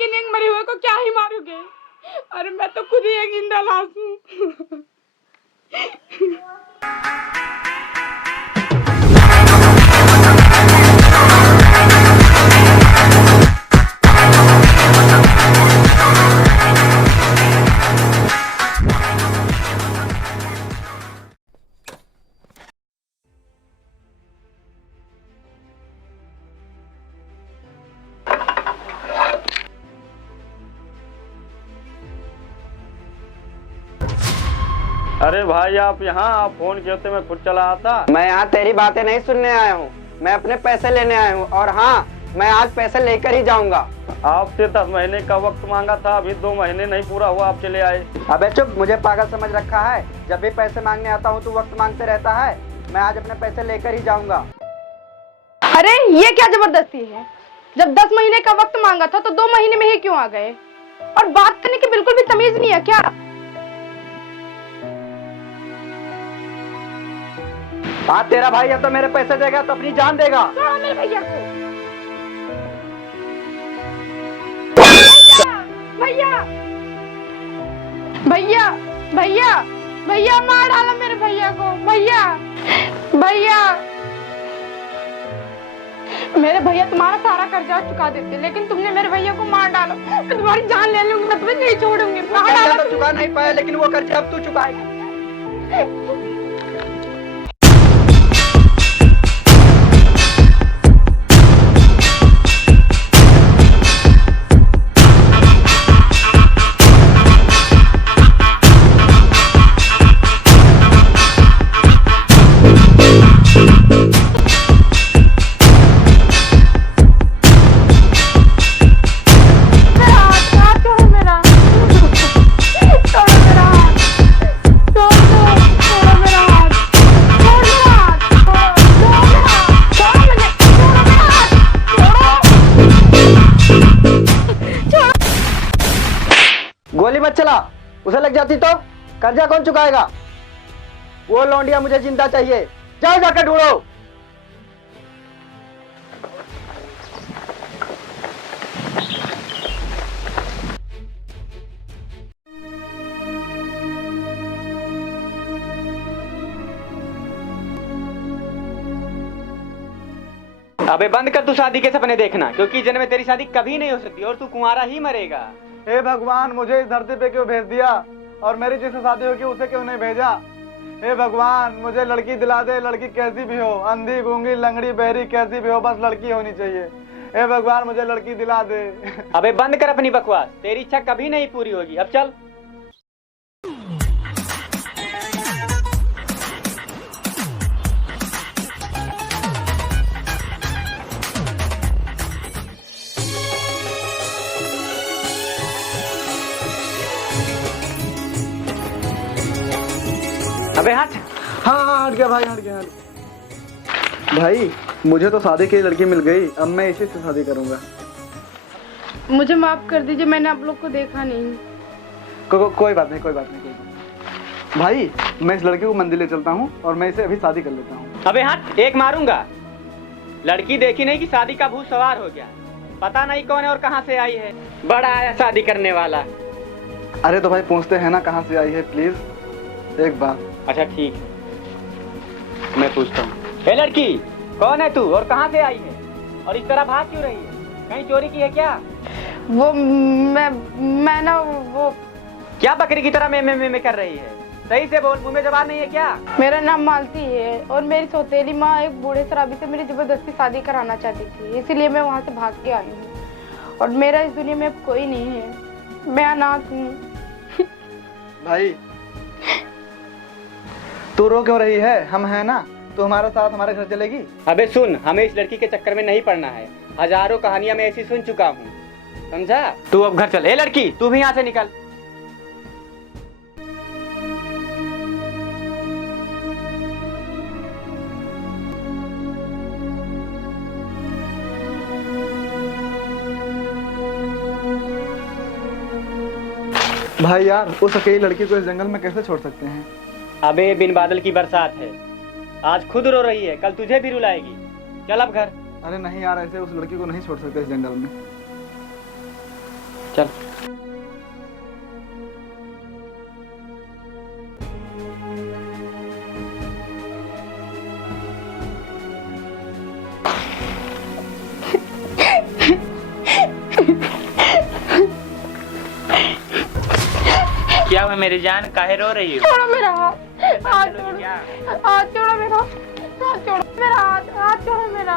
लेकिन एक मरे हुए को क्या ही मारोगे? अरे मैं तो खुद ही एक जिंदा लाश हूँ। अरे भाई आप यहाँ, आप फोन किए थे, मैं खुद चला आता। मैं यहाँ तेरी बातें नहीं सुनने आया हूँ, मैं अपने पैसे लेने आया हूँ। और हाँ, मैं आज पैसे लेकर ही जाऊंगा। आपसे 10 महीने का वक्त मांगा था, अभी 2 महीने नहीं पूरा हुआ, आप चले आए। अबे चुप, मुझे पागल समझ रखा है? जब भी पैसे मांगने आता हूँ तू वक्त मांगते रहता है। मैं आज अपने पैसे लेकर ही जाऊंगा। अरे ये क्या जबरदस्ती है? जब 10 महीने का वक्त मांगा था तो 2 महीने में ही क्यों आ गए? और बात करने की बिल्कुल भी तमीज नहीं है क्या? हाँ, तेरा भाई है तो मेरे पैसे देगा तो अपनी जान देगा। मेरे भैया को। भैया भैया भैया भैया मार डाला मेरे भैया को। भैया भैया मेरे भैया तुम्हारा सारा कर्जा चुका देते, लेकिन तुमने मेरे भैया को मार डाला। मैं तुम्हारी जान ले लूंगी, मैं तुम्हें नहीं छोड़ूंगी। मार डाला तो चुका नहीं पाया, लेकिन वो कर्जा अब तू चुकाएगा। गोली मत चला, उसे लग जाती तो कर्जा कौन चुकाएगा? वो लौंडिया मुझे जिंदा चाहिए। जाओ जाकर ढूंढो। अबे बंद कर तू शादी के सपने देखना, क्योंकि जन्म में तेरी शादी कभी नहीं हो सकती और तू कुंवारा ही मरेगा। हे भगवान, मुझे इस धरती पे क्यों भेज दिया और मेरी जिससे शादी होगी उसे क्यों नहीं भेजा? हे भगवान, मुझे लड़की दिला दे, लड़की कैसी भी हो, अंधी गूंगी लंगड़ी बहरी कैसी भी हो, बस लड़की होनी चाहिए। हे भगवान, मुझे लड़की दिला दे। अबे बंद कर अपनी बकवास, तेरी इच्छा कभी नहीं पूरी होगी। अब चल। अबे हट। हाँ, हट गया भाई, हट गया। भाई, मुझे तो शादी की लड़की मिल गई, अब मैं इसी से शादी करूंगा। मुझे माफ कर दीजिए, मैंने आप लोग को देखा नहीं। कोई बात नहीं, कोई बात नहीं, कोई बात नहीं। भाई, मैं इस लड़की को मंदिर ले चलता हूँ और मैं इसे अभी शादी कर लेता हूँ। अबे हट, एक मारूंगा। लड़की देखी नहीं कि शादी का भूत सवार हो गया, पता नहीं कौन है और कहाँ से आई है। बड़ा आया शादी करने वाला। अरे तो भाई पूछते हैं ना कहाँ से आई है, प्लीज एक बार। अच्छा ठीक है, मैं पूछता हूँ। हे लड़की, कौन है तू और कहाँ से आई है और इस तरह भाग क्यों रही है? कहीं चोरी की है क्या? वो मैं ना वो क्या बकरी की तरह मैं कर रही है? सही से बोल, मुंह में जबान नहीं है क्या? मेरा नाम मालती है और मेरी सौतेली माँ एक बूढ़े शराबी से मेरी जबरदस्ती शादी कराना चाहती थी, इसीलिए मैं वहाँ से भाग के आई हूँ। और मेरा इस दुनिया में अब कोई नहीं है, मैं अनाथ हूँ। भाई, तू रो क्यों रही है? हम हैं ना, तू हमारे साथ हमारे घर चलेगी? अबे सुन, हमें इस लड़की के चक्कर में नहीं पड़ना है। हजारों कहानियां मैं ऐसी सुन चुका हूँ, समझा? तू अब घर चल। ए लड़की, तू भी यहाँ से निकल। भाई यार, उस अकेली लड़की को इस जंगल में कैसे छोड़ सकते हैं? अबे बिन बादल की बरसात है, आज खुद रो रही है, कल तुझे भी रुलाएगी। चल अब घर। अरे नहीं यार, ऐसे उस लड़की को नहीं छोड़ सकते इस जंगल में। चल। क्या हुआ मेरी जान, काहे रो रही हो? छोड़ो मेरा हाथ, हाथ छोड़ो, क्या? हाथ छोड़ो मेरा, हाथ छोड़ो मेरा, हाथ छोड़ो मेरा,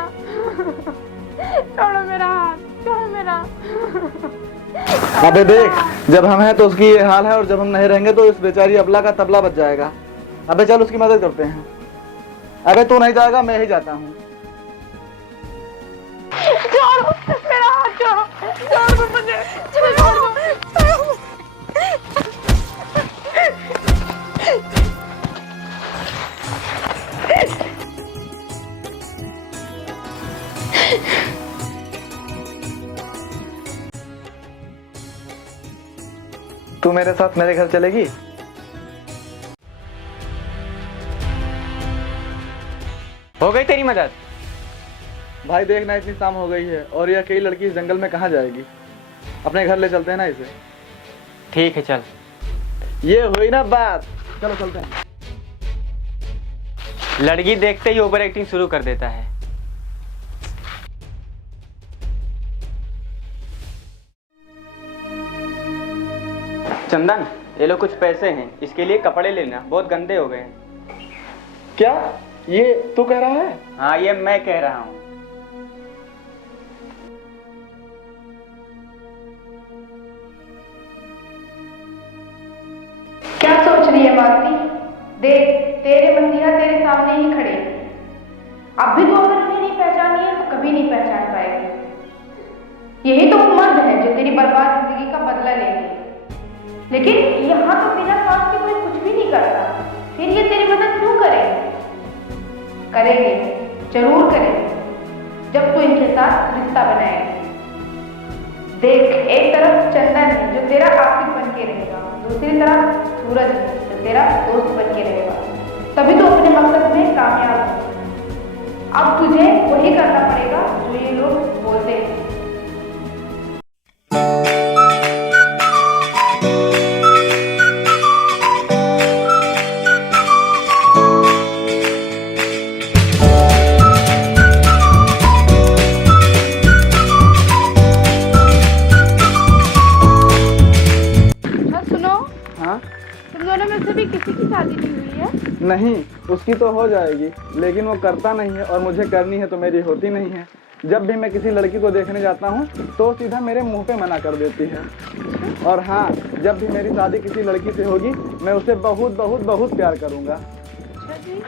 छोड़ो मेरा हाथ, छोड़ो मेरा। अबे देख, जब हम हैं तो उसकी ये हाल है और जब हम नहीं रहेंगे तो इस बेचारी अबला का तबला बच जाएगा। अबे चल उसकी मदद करते हैं। अबे तू नहीं जाएगा, मैं ही जाता हूँ। छोड़ो मेरा हाथ, छोड़ो, छोड़ो मुझे, छोड़ो। तू मेरे साथ मेरे घर चलेगी? हो गई तेरी मदद? भाई देखना, इतनी शाम हो गई है और ये अकेली लड़की इस जंगल में कहाँ जाएगी। अपने घर ले चलते हैं ना इसे। ठीक है चल। ये हुई ना बात, चलो चलते हैं। लड़की देखते ही ओवर एक्टिंग शुरू कर देता है। चंदन, ये लो कुछ पैसे हैं, इसके लिए कपड़े लेना, बहुत गंदे हो गए हैं। क्या ये तू कह रहा है? हाँ, ये मैं कह रहा हूँ। क्या सोच रही है मालती? देख, तेरे मसीहा तेरे सामने ही खड़े हैं। अब भी तो अगर उन्हें नहीं पहचानी है तो कभी नहीं पहचान पाएगी। यही तो वो मर्द है जो तेरी बर्बाद जिंदगी का बदला लेंगे। लेकिन यहाँ तो बिना स्वार्थ के कोई कुछ भी नहीं करता, फिर ये तेरी मदद क्यों करेंगे? करेंगे, जरूर करेंगे, जब तू इनके साथ रिश्ता बनाएगी। देख, एक तरफ चंदन है जो तेरा आशिक बन के रहेगा, दूसरी तरफ सूरज है जो तेरा दोस्त बन के रहेगा। तभी तो अपने मकसद में कामयाब हो। अब तुझे वही करना पड़ेगा जो ये लोग बोलते हैं। किसी की शादी नहीं हुई है? नहीं, उसकी तो हो जाएगी, लेकिन वो करता नहीं है और मुझे करनी है तो मेरी होती नहीं है। जब भी मैं किसी लड़की को देखने जाता हूँ तो सीधा मेरे मुंह पे मना कर देती है। और हाँ, जब भी मेरी शादी किसी लड़की से होगी मैं उसे बहुत बहुत बहुत प्यार करूँगा। अच्छा जी,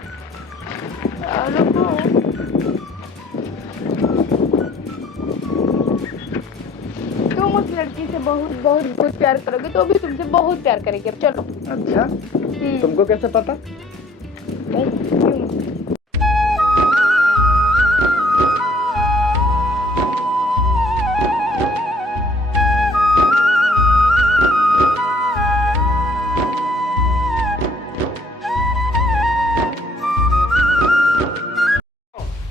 रुको। तुम उस लड़की से बहुत बहुत बहुत प्यार करोगे तो भी तुमसे बहुत प्यार करेगी। अब चलो। अच्छा, तुमको कैसे पता?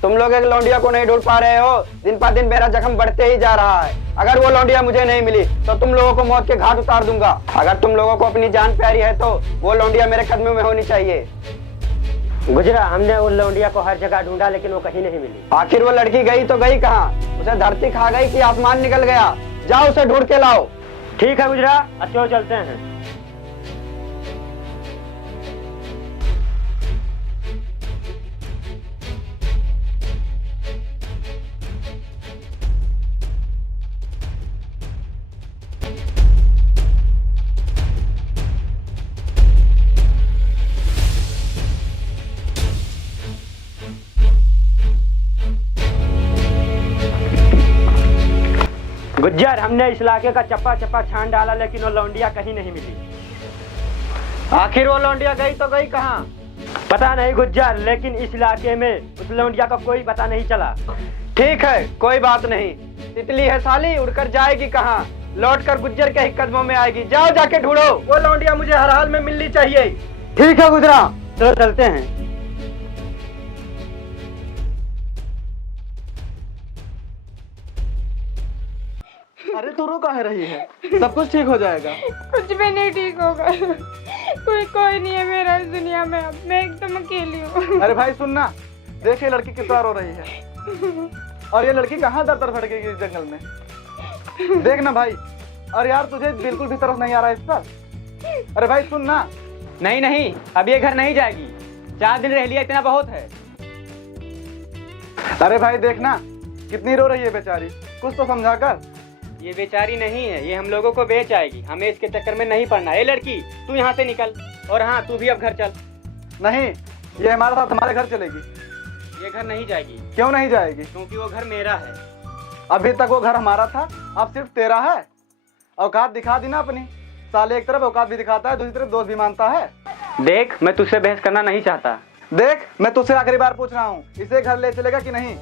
तुम लोग एक लौंडिया को नहीं ढूंढ पा रहे हो। दिन पर दिन मेरा जख्म बढ़ते ही जा रहा है। अगर वो लौंडिया मुझे नहीं मिली तो तुम लोगों को मौत के घाट उतार दूंगा। अगर तुम लोगों को अपनी जान प्यारी है तो वो लौंडिया मेरे कदमों में होनी चाहिए। गुजरा, हमने उन लौंडिया को हर जगह ढूंढा लेकिन वो कहीं नहीं मिली। आखिर वो लड़की गई तो गई कहाँ? उसे धरती खा गई कि आसमान निकल गया? जाओ उसे ढूंढ के लाओ। ठीक है गुजरा, अच्छे चलते हैं। गुज्जर, हमने इस इलाके का चप्पा चप्पा छान डाला लेकिन वो लौंडिया कहीं नहीं मिली। आखिर वो लौंडिया गई तो गई कहाँ? पता नहीं गुज्जर, लेकिन इस इलाके में उस लौंडिया का कोई पता नहीं चला। ठीक है, कोई बात नहीं। तितली है साली, उड़कर जाएगी कहाँ? लौटकर गुज्जर के ही कदमों में आएगी। जाओ जाके ढूंढो। वो लौंडिया मुझे हर हाल में मिलनी चाहिए। ठीक है गुजरा, चलो चलते हैं। अरे तू रो काहे रही है? सब कुछ ठीक हो जाएगा। कुछ भी नहीं ठीक होगा। कोई नहीं है मेरा इस दुनिया में, अब मैं एकदम अकेली हूँ। अरे भाई सुन ना, देख ये लड़की किस तरह रो रही है, और ये लड़की कहाँ दर दर भटकेगी इस जंगल में। देख ना भाई, और यार तुझे बिल्कुल भी तरस नहीं आ रहा है इस पर। अरे भाई सुन ना। नहीं नहीं, अब ये घर नहीं जाएगी। 4 दिन रह लिया, इतना बहुत है। अरे भाई देखना कितनी रो रही है बेचारी, कुछ तो समझा कर। ये बेचारी नहीं है, ये हम लोगों को बेच आएगी। हमें इसके चक्कर में नहीं पड़ना। ए लड़की, तू यहाँ से निकल। और हाँ, तू भी अब घर चल। नहीं, ये हमारे साथ हमारे घर चलेगी। ये घर नहीं जाएगी। क्यों नहीं जाएगी? क्योंकि वो घर मेरा है। अभी तक वो घर हमारा था, अब सिर्फ तेरा है। औकात दिखा दी ना अपनी। साले एक तरफ औकात भी दिखाता है, दूसरी तरफ दोस्त भी मानता है। देख, मैं तुझसे बहस करना नहीं चाहता। देख, मैं तुझसे आखिरी बार पूछ रहा हूँ, इसे घर ले चलेगा कि नहीं?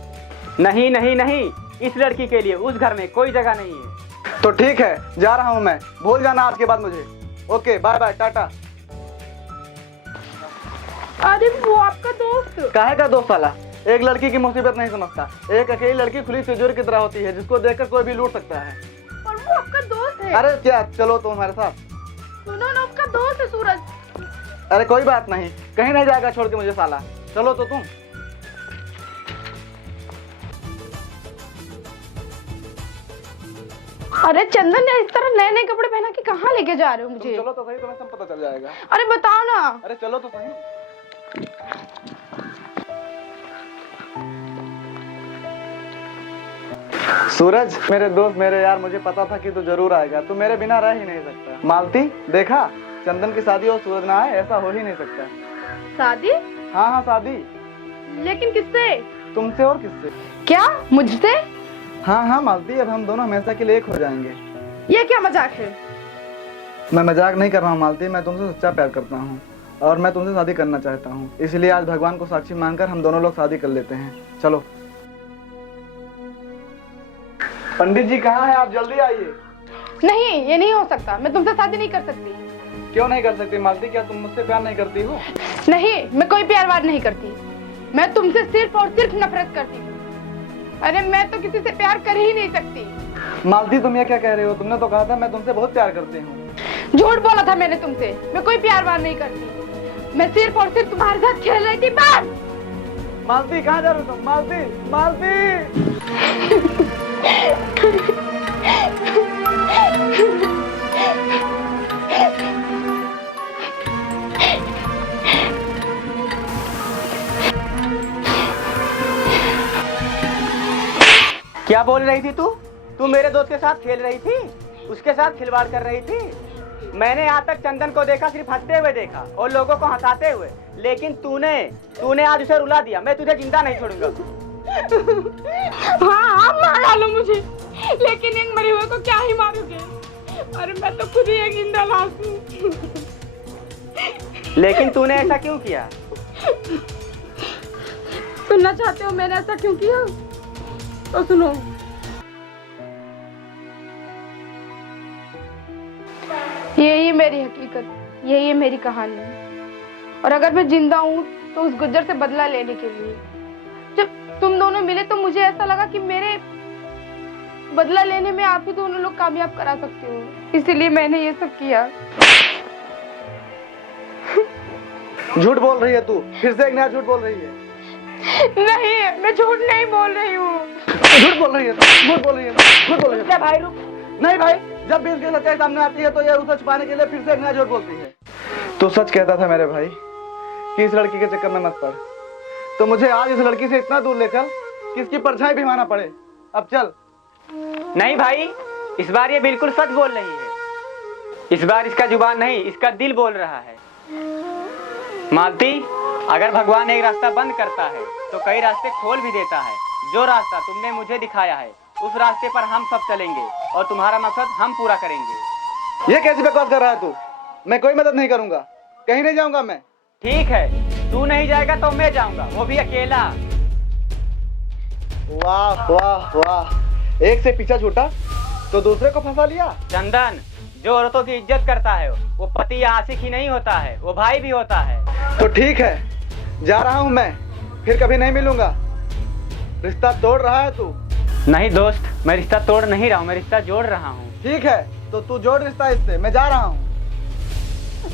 नहीं नहीं नहीं, इस लड़की के लिए उस घर में कोई जगह नहीं है। तो ठीक है, जा रहा हूँ मैं। भूल जाना आज के बाद मुझे। Okay, bye bye, tata. अरे वो आपका दोस्त। काहे का दोस्त साला? एक लड़की की मुसीबत नहीं समझता। एक अकेली लड़की खुली तिजोरी की तरह होती है, जिसको देखकर कोई भी लूट सकता है। और वो आपका दोस्त है। अरे क्या, चलो तुम हमारे साथ। सुनो ना, आपका दोस्त है सूरज। अरे कोई बात नहीं, कहीं नहीं जाएगा छोड़ के मुझे साला। चलो तो तुम। अरे चंदन ने इस तरह नए नए कपड़े पहना के कहाँ लेके जा रहे हो मुझे? चलो तो सही, तुम्हें सब पता चल जाएगा। अरे बताओ ना। अरे चलो तो सही। सूरज मेरे दोस्त, मेरे यार, मुझे पता था कि तू जरूर आएगा। तू मेरे बिना रह ही नहीं सकता। मालती, देखा, चंदन की शादी और सूरज ना आए, ऐसा हो ही नहीं सकता। शादी? हाँ हाँ शादी। लेकिन किससे? तुमसे और किससे? क्या, मुझसे? हाँ हाँ मालती, अब हम दोनों हमेशा के लिए एक हो जाएंगे। ये क्या मजाक है? मैं मजाक नहीं कर रहा हूँ मालती, मैं तुमसे सच्चा प्यार करता हूँ और मैं तुमसे शादी करना चाहता हूँ। इसलिए आज भगवान को साक्षी मानकर हम दोनों लोग शादी कर लेते हैं। चलो। पंडित जी कहाँ है? आप जल्दी आइए। नहीं, ये नहीं हो सकता। मैं तुमसे शादी नहीं कर सकती। क्यों नहीं कर सकती मालती? क्या तुम मुझसे प्यार नहीं करती हो? नहीं, मैं कोई प्यार वार नहीं करती। मैं तुमसे सिर्फ और सिर्फ नफरत करती हूँ। अरे मैं तो किसी से प्यार कर ही नहीं सकती। मालती तुम ये क्या कह रहे हो? तुमने तो कहा था मैं तुमसे बहुत प्यार करती हूँ। झूठ बोला था मैंने तुमसे। मैं कोई प्यार वार नहीं करती। मैं सिर्फ और सिर्फ तुम्हारे साथ खेल रही थी बस। मालती कहाँ जा रहे हो तुम? मालती, मालती। क्या बोल रही थी तू? तू मेरे दोस्त के साथ खेल रही थी, उसके साथ खिलवाड़ कर रही थी। मैंने यहाँ तक चंदन को देखा, सिर्फ हंसते हुए देखा और लोगों को हंसाते हुए, लेकिन तूने आज उसे रुला दिया। मैं तुझे जिंदा नहीं छोड़ूंगा। हाँ, आप मार डालो मुझे, लेकिन इन मरे हुए को क्या ही मारोगे? अरे मैं तो खुद ही एक जिंदा लाश हूँ। लेकिन तूने ऐसा क्यों किया? सुनना चाहते हो मैंने ऐसा क्यों किया? तो सुनो। यही मेरी हकीकत, यही है मेरी कहानी। और अगर मैं जिंदा हूँ तो उस गुज्जर से बदला लेने के लिए। जब तुम दोनों मिले तो मुझे ऐसा लगा कि मेरे बदला लेने में आप ही दोनों लोग कामयाब करा सकते हो, इसीलिए मैंने ये सब किया। झूठ बोल रही है तू, फिर से एक नया झूठ बोल रही है। नहीं, मैं झूठ नहीं बोल रही हूँ। झूठ बोल रही है, झूठ बोल रही है, झूठ बोल रही है। क्या भाई, रुक। नहीं भाई, जब भी इसकी सच्चाई सामने आती है तो ये उसे छुपाने के लिए फिर से एक नया झूठ बोलती है। तो सच कहता था मेरे भाई कि इस लड़की के चक्कर में मत पड़। तो मुझे आज इस लड़की से इतना दूर ले चल कि इसकी परछाई भी माना पड़े। अब चल। नहीं भाई, इस बार ये बिल्कुल सच बोल रही है। इस बार इसका जुबान नहीं, इसका दिल बोल रहा है। मालती, अगर भगवान एक रास्ता बंद करता है तो कई रास्ते खोल भी देता है। जो रास्ता तुमने मुझे दिखाया है उस रास्ते पर हम सब चलेंगे और तुम्हारा मकसद हम पूरा करेंगे। ये कैसी बकवास कर रहा है तू? मैं कोई मदद नहीं करूंगा, कहीं नहीं जाऊंगा मैं। ठीक है, तू नहीं जाएगा तो मैं जाऊंगा, वो भी अकेला। वाह वाह वाह, एक से पीछा छूटा तो दूसरे को फंसा लिया। चंदन, जो औरतों की इज्जत करता है वो पति या आशिक ही नहीं होता है, वो भाई भी होता है। तो ठीक है, जा रहा हूं मैं, फिर कभी नहीं मिलूंगा। रिश्ता तोड़ रहा है तू, नहीं दोस्त, मैं रिश्ता तोड़ नहीं रहा हूँ, मैं रिश्ता जोड़ रहा हूँ। ठीक है, तो तू जोड़ रिश्ता इससे, मैं जा रहा हूँ।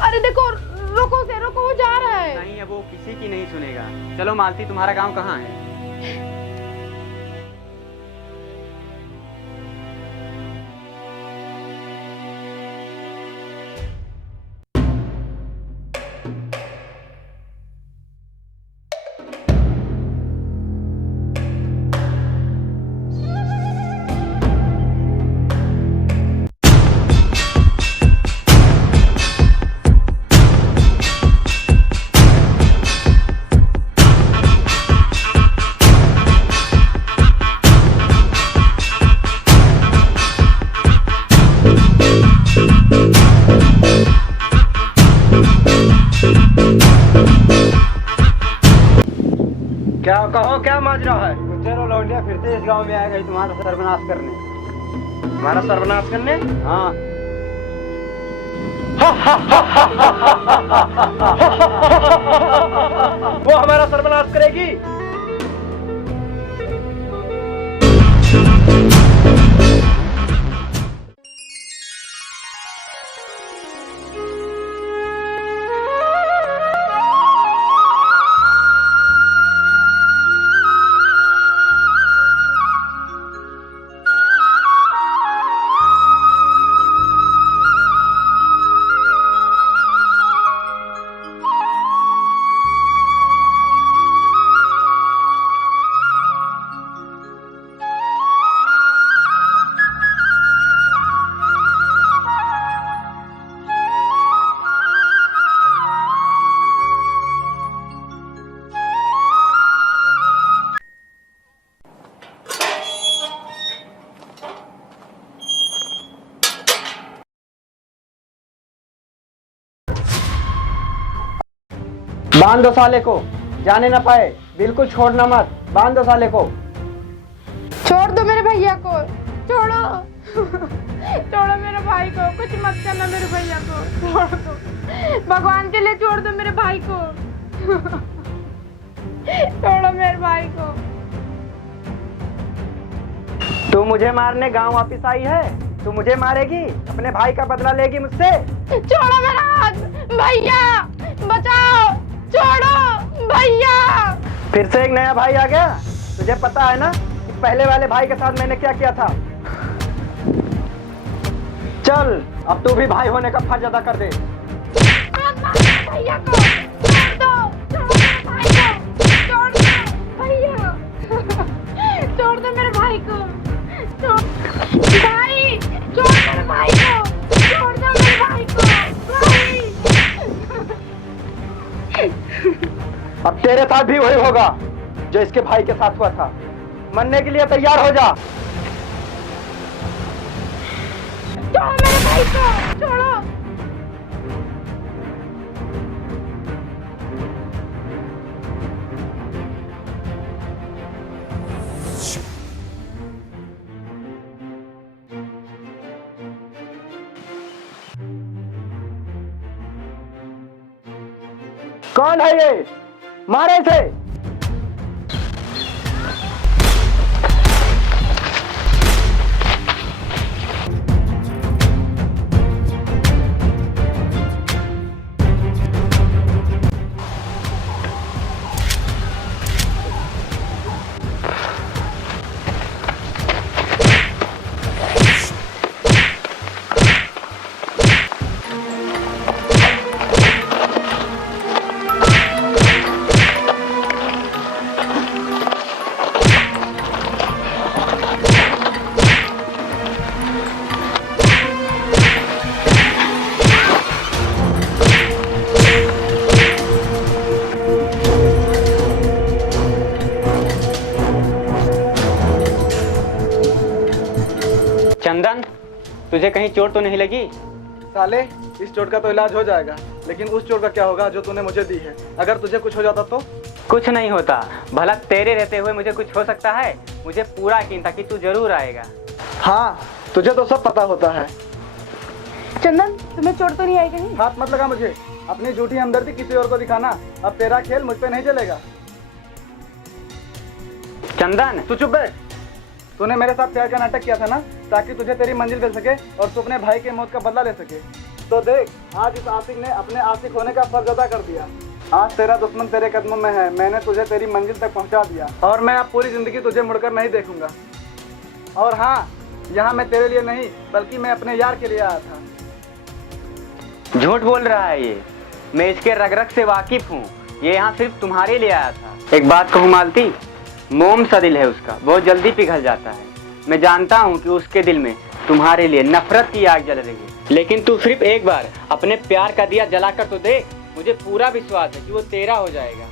अरे देखो, रोको उसे, रोको, वो जा रहा है। नहीं है, वो किसी की नहीं सुनेगा। चलो मालती, तुम्हारा गांव कहाँ है? क्या कहो, क्या माजरा है? चलो लौंडिया फिर से इस गांव में आ गई तुम्हारा सर्वनाश करने। हमारा सर्वनाश करने? हाँ। वो हमारा सर्वनाश करेगी? बांध दो साले को, जाने ना पाए, बिल्कुल छोड़ना मत, बांध दो साले को। छोड़ दो मेरे भैया को, छोड़ो। छोड़ो मेरे भाई को, कुछ मत करना मेरे भैया को, छोड़ दो। भगवान के लिए छोड़ दो मेरे भाई को। छोड़ो मेरे भाई को। तू मुझे मारने गांव वापिस आई है? तू मुझे मारेगी? अपने भाई का बदला लेगी मुझसे? छोड़ो मेरा हाथ, भैया बचाओ, छोड़ो भैया। फिर से एक नया भाई आ गया? तुझे पता है ना कि पहले वाले भाई के साथ मैंने क्या किया था? चल, अब तू भी भाई होने का फर्ज अदा कर दे। भैया को छोड़ दो, छोड़ दो भाई को, छोड़ दो भैया। छोड़ दो मेरे भाई को, भाई छोड़ मेरे भाई को, छोड़ दो मेरे भाई को, भाई। अब तेरे साथ भी वही होगा जो इसके भाई के साथ हुआ था। मरने के लिए तैयार हो जा। छोड़ो मेरे भाई को, छोड़ो। कौन है ये? मारे इसे। चंदन, तुझे कहीं चोट तो नहीं लगी? साले, इस चोट का तो इलाज हो जाएगा, लेकिन उस चोट का क्या होगा जो तूने मुझे दी है? अगर तुझे कुछ हो जाता तो? कुछ नहीं होता, भला तेरे रहते हुए मुझे कुछ हो सकता है? मुझे पूरा यकीन था कि तू जरूर आएगा। हाँ, तुझे तो सब पता होता है। चंदन, तुम्हें चोट तो नहीं आई कहीं? हाथ मत लगा मुझे, अपनी झूठी हमदर्दी किसी और को दिखाना। अब तेरा खेल मुझ पे नहीं चलेगा। चंदन, तू चुप बैठ। तूने मेरे साथ प्यार का नाटक किया था ना, ताकि तुझे तेरी मंजिल मिल सके और तू अपने भाई के मौत का बदला ले सके। तो देख, आज इस आशिक ने अपने आशिक होने का फर्ज अदा कर दिया। आज तेरा दुश्मन तेरे कदमों में है, मैंने तुझे तेरी मंजिल तक पहुंचा दिया और मैं अब पूरी जिंदगी तुझे मुड़कर नहीं देखूंगा। और हाँ, यहाँ मैं तेरे लिए नहीं बल्कि मैं अपने यार के लिए आया था। झूठ बोल रहा है ये, मैं इसके रग रग से वाकिफ हूँ। ये यहाँ सिर्फ तुम्हारे लिए आया था। एक बात कहूँ मालती, मोम सा दिल है उसका, बहुत जल्दी पिघल जाता है। मैं जानता हूँ कि उसके दिल में तुम्हारे लिए नफरत की आग जल रही है, लेकिन तू सिर्फ एक बार अपने प्यार का दिया जलाकर तो देख। मुझे पूरा विश्वास है कि वो तेरा हो जाएगा।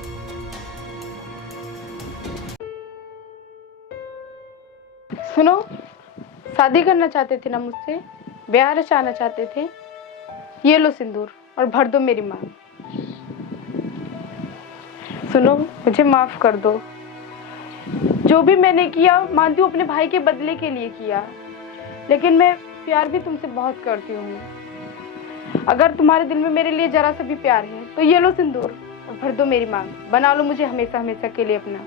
सुनो, शादी करना चाहते थे ना मुझसे, ब्याह रचाना चाहते थे, ये लो सिंदूर और भर दो मेरी मांग। सुनो, मुझे माफ कर दो। जो भी मैंने किया मानती हूँ अपने भाई के बदले के लिए किया, लेकिन मैं प्यार भी तुमसे बहुत करती हूँ। अगर तुम्हारे दिल में मेरे लिए जरा सा भी प्यार है तो ये लो सिंदूर और भर दो मेरी मांग। बना लो मुझे हमेशा हमेशा के लिए अपना।